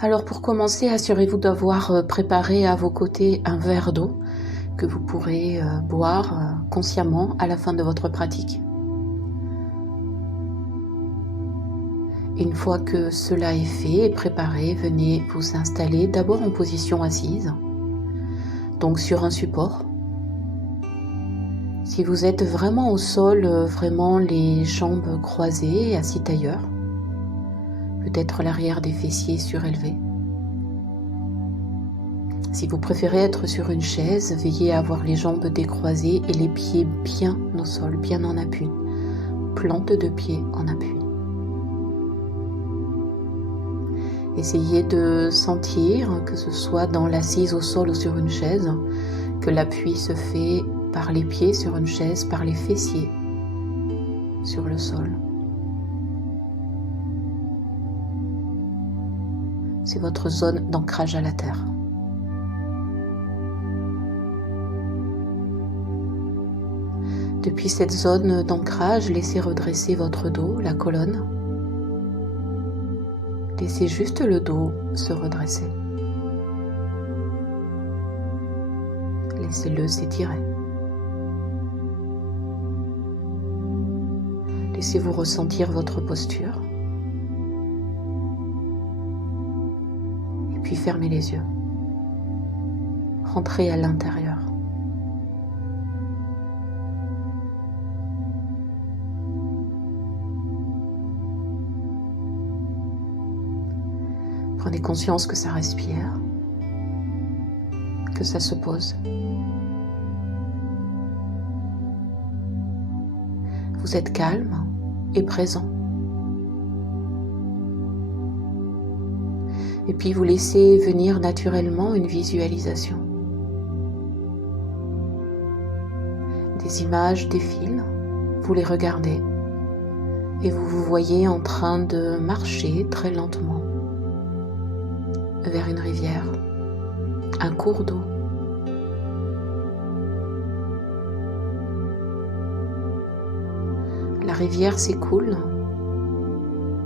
Alors pour commencer, assurez-vous d'avoir préparé à vos côtés un verre d'eau que vous pourrez boire consciemment à la fin de votre pratique. Une fois que cela est fait et préparé, venez vous installer d'abord en position assise, donc sur un support. Si vous êtes vraiment au sol, vraiment les jambes croisées, assis tailleur, peut-être l'arrière des fessiers surélevé. Si vous préférez être sur une chaise, veillez à avoir les jambes décroisées et les pieds bien au sol, bien en appui. Plante de pied en appui. Essayez de sentir, que ce soit dans l'assise au sol ou sur une chaise, que l'appui se fait par les pieds sur une chaise, par les fessiers sur le sol. C'est votre zone d'ancrage à la terre. Depuis cette zone d'ancrage, laissez redresser votre dos, la colonne. Laissez juste le dos se redresser. Laissez-le s'étirer. Laissez-vous ressentir votre posture. Et puis fermez les yeux. Rentrez à l'intérieur. Prenez conscience que ça respire, que ça se pose. Vous êtes calme et présent. Et puis vous laissez venir naturellement une visualisation. Des images défilent, vous les regardez et vous vous voyez en train de marcher très lentement vers une rivière, un cours d'eau. La rivière s'écoule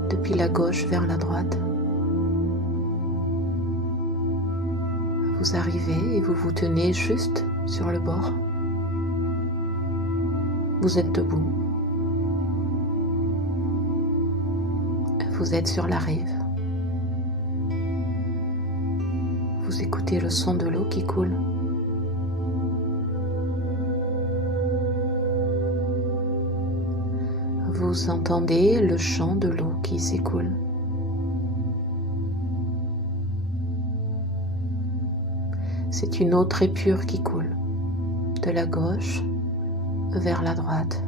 depuis la gauche vers la droite. Vous arrivez et vous vous tenez juste sur le bord. Vous êtes debout. Vous êtes sur la rive. Vous écoutez le son de l'eau qui coule. Vous entendez le chant de l'eau qui s'écoule. C'est une eau très pure qui coule, de la gauche vers la droite.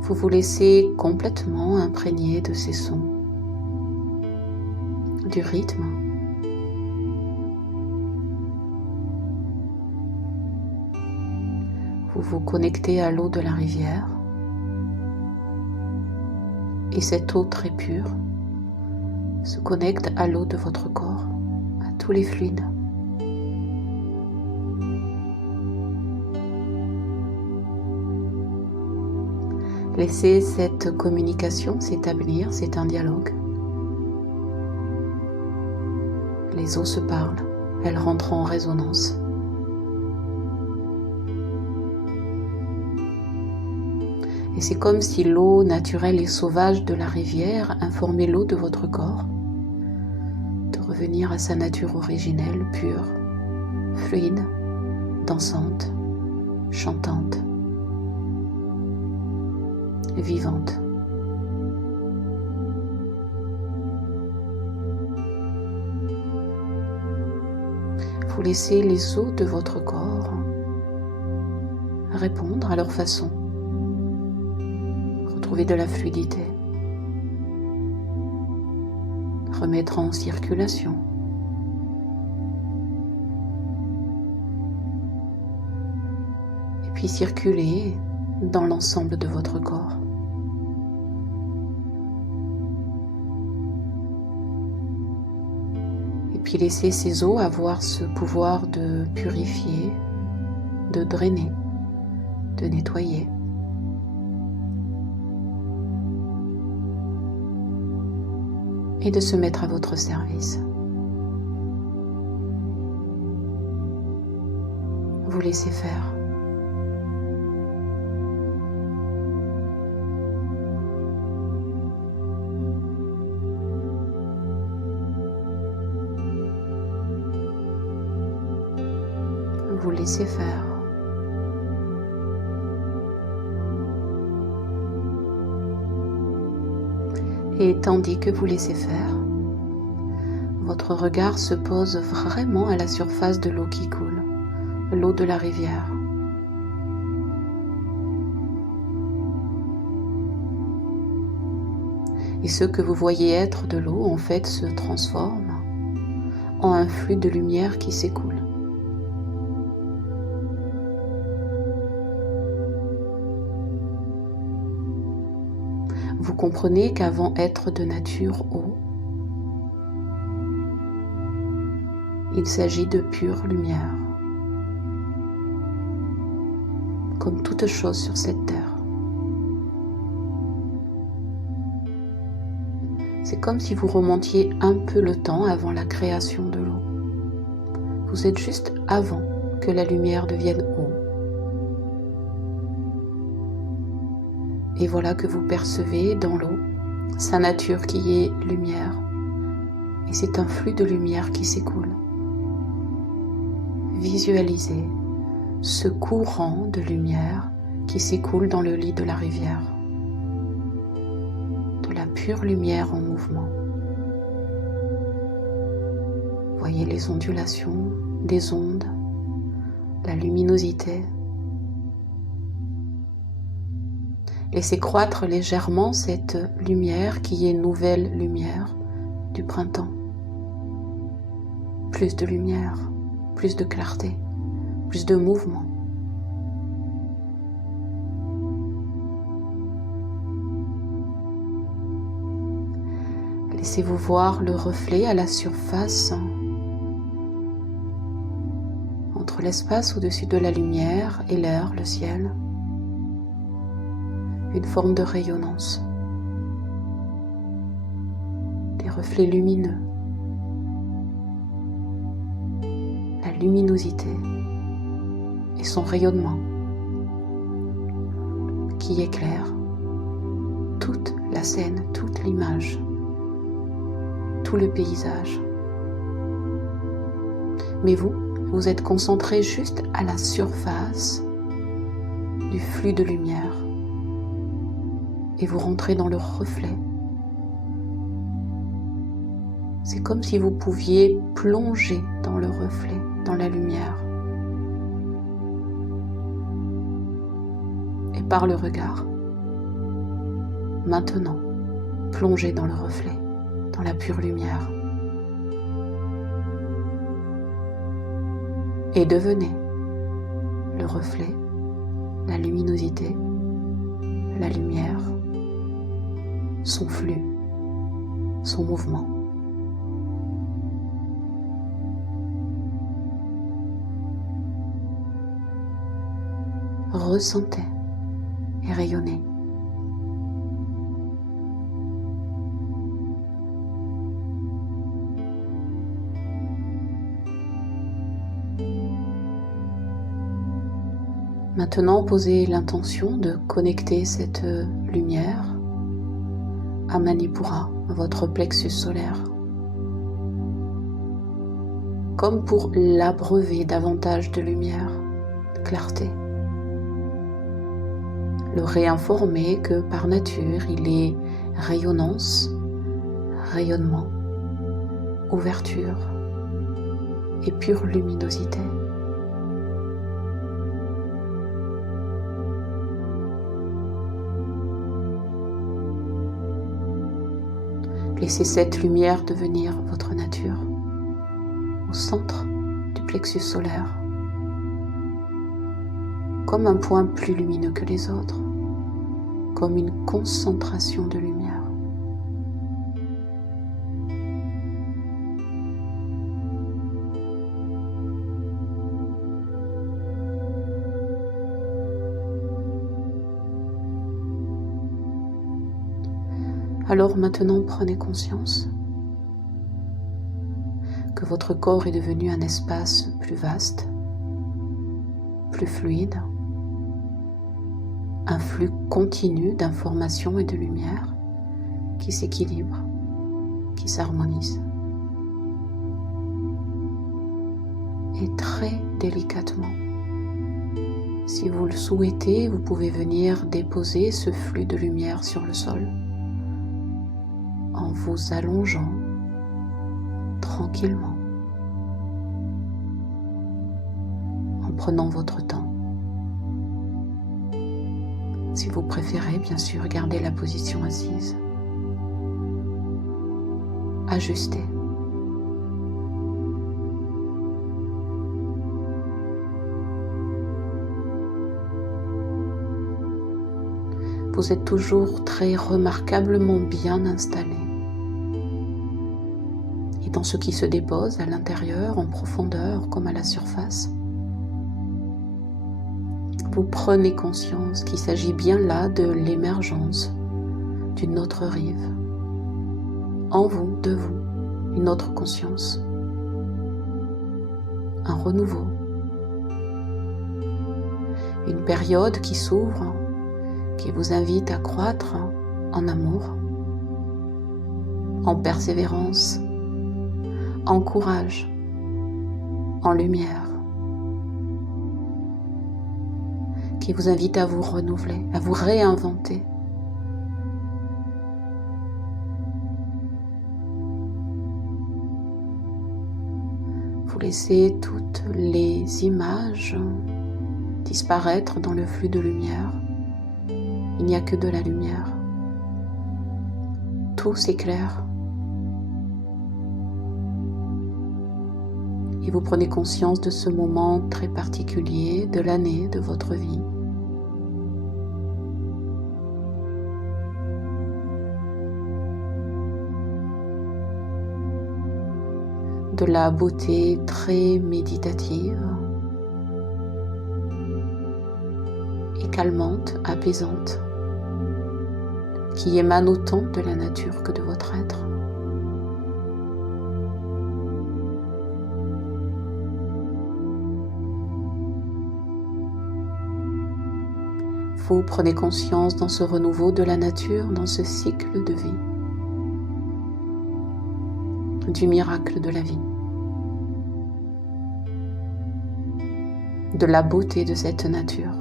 Vous vous laissez complètement imprégner de ces sons, du rythme. Vous vous connectez à l'eau de la rivière et cette eau très pure se connecte à l'eau de votre corps, à tous les fluides. Laissez cette communication s'établir, c'est un dialogue. Les eaux se parlent, elles rentrent en résonance. Et c'est comme si l'eau naturelle et sauvage de la rivière informait l'eau de votre corps de revenir à sa nature originelle, pure, fluide, dansante, chantante, vivante. Vous laissez les os de votre corps répondre à leur façon. Retrouver de la fluidité. Remettre en circulation. Et puis circuler dans l'ensemble de votre corps. Et puis laissez ces eaux avoir ce pouvoir de purifier, de drainer, de nettoyer. et de se mettre à votre service. Vous laissez faire. Vous laissez faire. Et tandis que vous laissez faire, votre regard se pose vraiment à la surface de l'eau qui coule, l'eau de la rivière. Et ce que vous voyez être de l'eau, en fait, se transforme en un flux de lumière qui s'écoule. Vous comprenez qu'avant être de nature eau, il s'agit de pure lumière, comme toute chose sur cette terre. C'est comme si vous remontiez un peu le temps avant la création de l'eau. Vous êtes juste avant que la lumière devienne eau. Et voilà que vous percevez dans l'eau sa nature qui est lumière. Et c'est un flux de lumière qui s'écoule. Visualisez ce courant de lumière qui s'écoule dans le lit de la rivière. De la pure lumière en mouvement. Voyez les ondulations des ondes, la luminosité. Laissez croître légèrement cette lumière qui est nouvelle lumière du printemps. Plus de lumière, plus de clarté, plus de mouvement. Laissez-vous voir le reflet à la surface, entre l'espace au-dessus de la lumière et l'air, le ciel. Une forme de rayonnance, des reflets lumineux, la luminosité et son rayonnement qui éclaire toute la scène, toute l'image, tout le paysage. Mais vous êtes concentré juste à la surface du flux de lumière. Et vous rentrez dans le reflet. C'est comme si vous pouviez plonger dans le reflet, dans la lumière. Et par le regard, maintenant, plongez dans le reflet, dans la pure lumière. Et devenez le reflet, la luminosité, la lumière, son flux, son mouvement. Ressentez et rayonnez. Maintenant, posez l'intention de connecter cette lumière à Manipura, votre plexus solaire, comme pour l'abreuver davantage de lumière, de clarté. Le réinformer que par nature il est rayonnance, rayonnement, ouverture et pure luminosité. Laissez cette lumière devenir votre nature, au centre du plexus solaire, comme un point plus lumineux que les autres, comme une concentration de lumière. Alors maintenant, prenez conscience que votre corps est devenu un espace plus vaste, plus fluide, un flux continu d'informations et de lumière qui s'équilibre, qui s'harmonise. Et très délicatement, si vous le souhaitez, vous pouvez venir déposer ce flux de lumière sur le sol en vous allongeant tranquillement, en prenant votre temps. Si vous préférez, bien sûr, gardez la position assise. Ajustez. Vous êtes toujours très remarquablement bien installé. Et dans ce qui se dépose à l'intérieur, en profondeur comme à la surface, vous prenez conscience qu'il s'agit bien là de l'émergence d'une autre rive. En vous, de vous, une autre conscience, un renouveau, une période qui s'ouvre, qui vous invite à croître en amour, en persévérance, en courage, en lumière, qui vous invite à vous renouveler, à vous réinventer. Vous laissez toutes les images disparaître dans le flux de lumière. Il n'y a que de la lumière. Tout s'éclaire. Et vous prenez conscience de ce moment très particulier de l'année de votre vie. De la beauté très méditative et calmante, apaisante, qui émane autant de la nature que de votre être. Vous prenez conscience dans ce renouveau de la nature, dans ce cycle de vie, du miracle de la vie, de la beauté de cette nature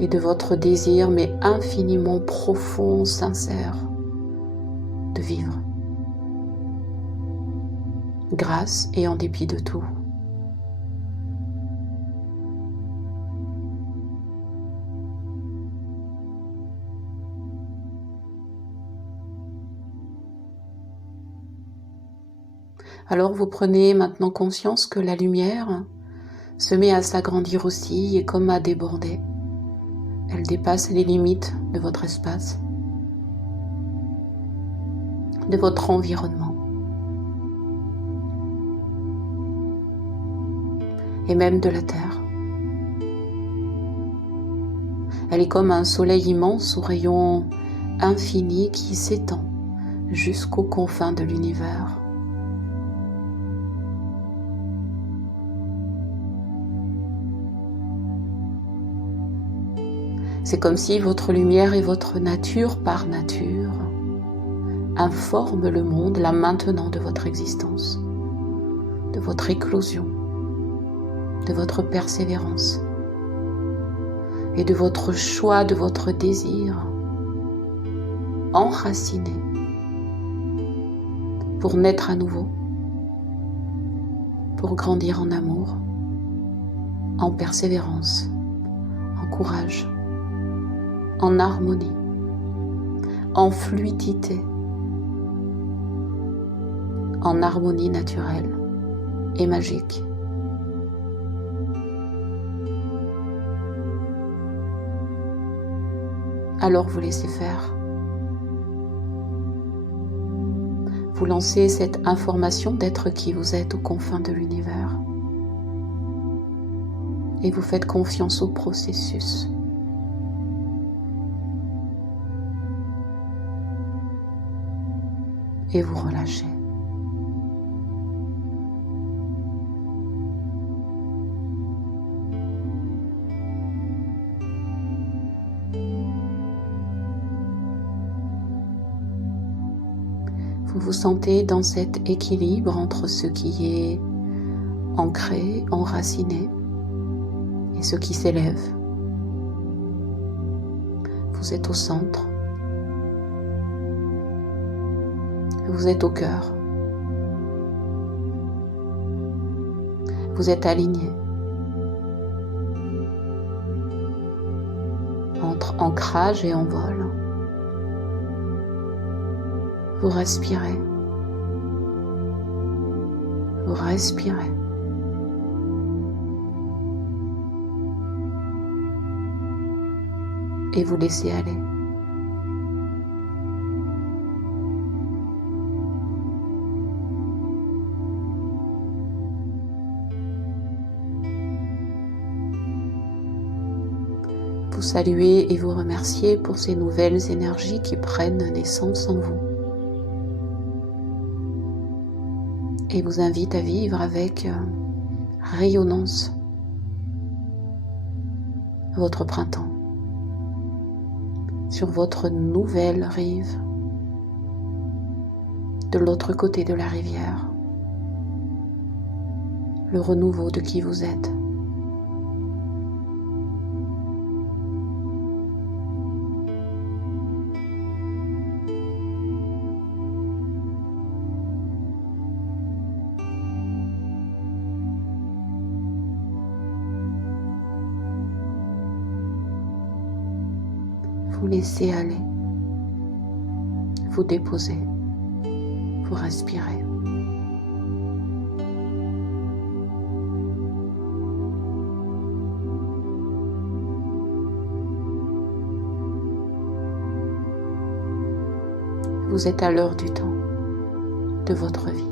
et de votre désir, mais infiniment profond, sincère, de vivre, grâce et en dépit de tout. Alors vous prenez maintenant conscience que la lumière se met à s'agrandir aussi et comme à déborder. Elle dépasse les limites de votre espace, de votre environnement. Et même de la terre. Elle est comme un soleil immense aux rayons infinis qui s'étend jusqu'aux confins de l'univers. C'est comme si votre lumière et votre nature par nature informent le monde là maintenant de votre existence, de votre éclosion, de votre persévérance et de votre choix, de votre désir enraciné pour naître à nouveau, pour grandir en amour, en persévérance, en courage, en harmonie, en fluidité, en harmonie naturelle et magique. Alors vous laissez faire. Vous lancez cette information d'être qui vous êtes aux confins de l'univers. Et vous faites confiance au processus. et vous relâchez. Vous vous sentez dans cet équilibre entre ce qui est ancré, enraciné et ce qui s'élève. Vous êtes au centre. Vous êtes au cœur. Vous êtes aligné entre ancrage et envol. Vous respirez. Vous respirez. Et vous laissez aller. Vous saluez et vous remerciez pour ces nouvelles énergies qui prennent naissance en vous. Et vous invite à vivre avec rayonnance votre printemps sur votre nouvelle rive, de l'autre côté de la rivière, le renouveau de qui vous êtes. Vous laissez aller, vous déposez, vous respirez. Vous êtes à l'heure du temps de votre vie.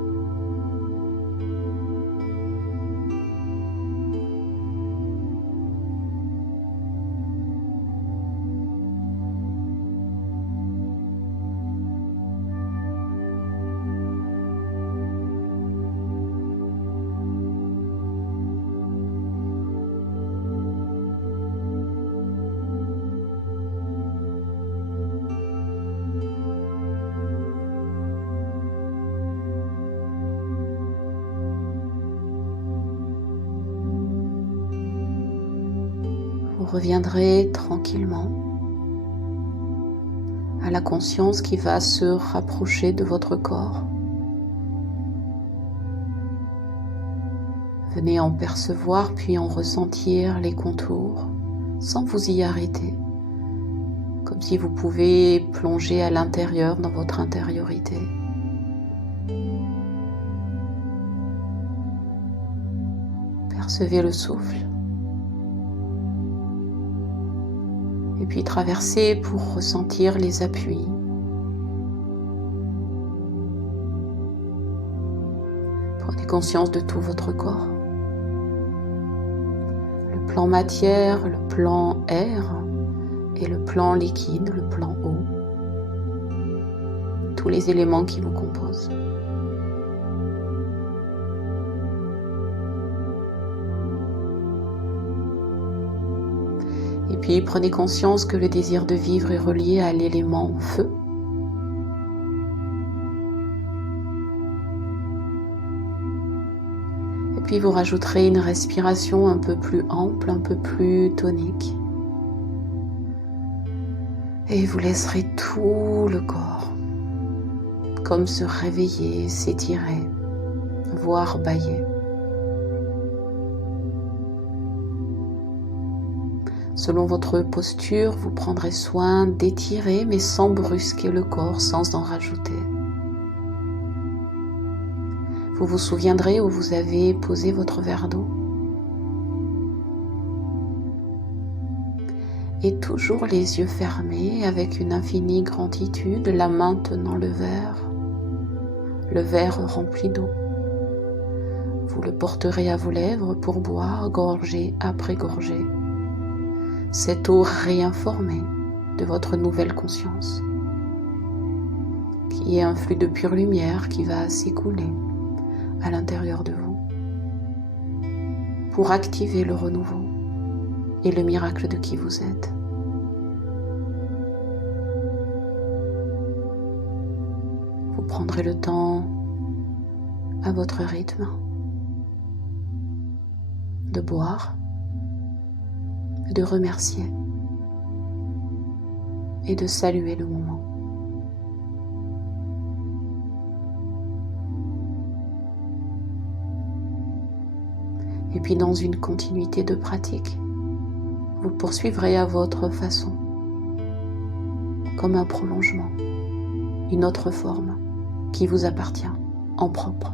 Vous reviendrez tranquillement à la conscience qui va se rapprocher de votre corps. Venez en percevoir puis en ressentir les contours sans vous y arrêter, comme si vous pouvez plonger à l'intérieur dans votre intériorité. Percevez le souffle. Et puis traversez pour ressentir les appuis. Prenez conscience de tout votre corps. Le plan matière, le plan air et le plan liquide, le plan eau. Tous les éléments qui vous composent. Et puis prenez conscience que le désir de vivre est relié à l'élément feu. Et puis vous rajouterez une respiration un peu plus ample, un peu plus tonique. Et vous laisserez tout le corps comme se réveiller, s'étirer, voire bâiller. Selon votre posture, vous prendrez soin d'étirer mais sans brusquer le corps, sans en rajouter. Vous vous souviendrez où vous avez posé votre verre d'eau. Et toujours les yeux fermés avec une infinie gratitude, la main tenant le verre rempli d'eau. Vous le porterez à vos lèvres pour boire gorgée après gorgée. Cette eau réinformée de votre nouvelle conscience qui il y a un flux de pure lumière qui va s'écouler à l'intérieur de vous pour activer le renouveau et le miracle de qui vous êtes. Vous prendrez le temps à votre rythme de boire, de remercier et de saluer le moment. Et puis dans une continuité de pratique, vous poursuivrez à votre façon, comme un prolongement, une autre forme qui vous appartient en propre.